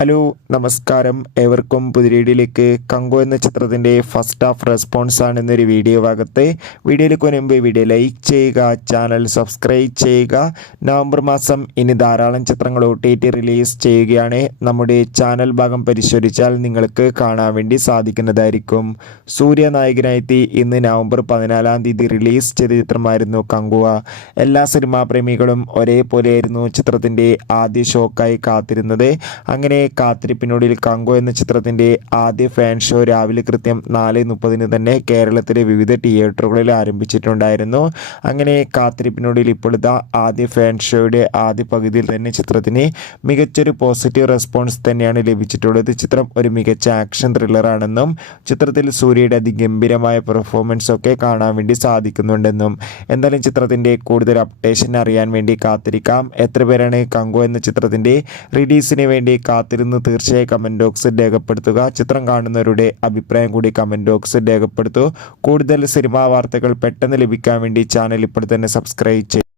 Hello നമസ്കാരം, ഏവർക്കും പുതിയ കങ്കോ എന്ന ചിത്രത്തിൻ്റെ ഫസ്റ്റ് ഹാഫ് റെസ്പോൺസ് ആണ് ഇന്നൊരു വീഡിയോ ഭാഗത്ത്. വീഡിയോയിലേക്ക് മുൻപ് വീഡിയോ ലൈക്ക് ചെയ്യുക, ചാനൽ സബ്സ്ക്രൈബ് ചെയ്യുക. നവംബർ മാസം ഇനി ധാരാളം ചിത്രങ്ങൾ OTT റിലീസ് ചെയ്യുകയാണ്. നമ്മുടെ ചാനൽ ഭാഗം പരിശോധിച്ചാൽ നിങ്ങൾക്ക് കാണാൻ വേണ്ടി സാധിക്കുന്നതായിരിക്കും. സൂര്യ നായകനായെത്തി ഇന്ന് നവംബർ 14 റിലീസ് ചെയ്ത ചിത്രമായിരുന്നു കങ്കുവ. എല്ലാ സിനിമാ പ്രേമികളും ഒരേപോലെയായിരുന്നു ചിത്രത്തിൻ്റെ ആദ്യ ഷോക്കായി കാത്തിരുന്നത്. അങ്ങനെ കാത്തിരിപ്പിനൊടുവിൽ കങ്കോ എന്ന ചിത്രത്തിൻ്റെ ആദ്യ ഫാൻ ഷോ രാവിലെ കൃത്യം 4:30 തന്നെ കേരളത്തിലെ വിവിധ തിയേറ്ററുകളിൽ ആരംഭിച്ചിട്ടുണ്ടായിരുന്നു. അങ്ങനെ കാത്തിരിപ്പിനൊടുവിൽ ഇപ്പോഴത്തെ ആദ്യ ഫാൻ ഷോയുടെ ആദ്യ പകുതിയിൽ തന്നെ ചിത്രത്തിന് മികച്ചൊരു പോസിറ്റീവ് റെസ്പോൺസ് തന്നെയാണ് ലഭിച്ചിട്ടുള്ളത്. ചിത്രം ഒരു മികച്ച ആക്ഷൻ ത്രില്ലറാണെന്നും ചിത്രത്തിൽ സൂര്യയുടെ അതിഗംഭീരമായ പെർഫോമൻസ് ഒക്കെ കാണാൻ വേണ്ടി സാധിക്കുന്നുണ്ടെന്നും. എന്തായാലും ചിത്രത്തിൻ്റെ കൂടുതൽ അപ്ഡേഷൻ അറിയാൻ വേണ്ടി കാത്തിരിക്കാം. എത്ര പേരാണ് കങ്കോ എന്ന ചിത്രത്തിൻ്റെ റിലീസിന് വേണ്ടി കാത്തിരുന്ന് തീർച്ചയായും കമൻറ്റ് ബോക്സിൽ രേഖപ്പെടുത്തുക. ചിത്രം കാണുന്നവരുടെ അഭിപ്രായം കൂടി കമൻറ്റ് ബോക്സിൽ രേഖപ്പെടുത്തൂ. കൂടുതൽ സിനിമാ വാർത്തകൾ പെട്ടെന്ന് ലഭിക്കാൻ വേണ്ടി ചാനൽ ഇപ്പോൾ തന്നെ സബ്സ്ക്രൈബ് ചെയ്യുക.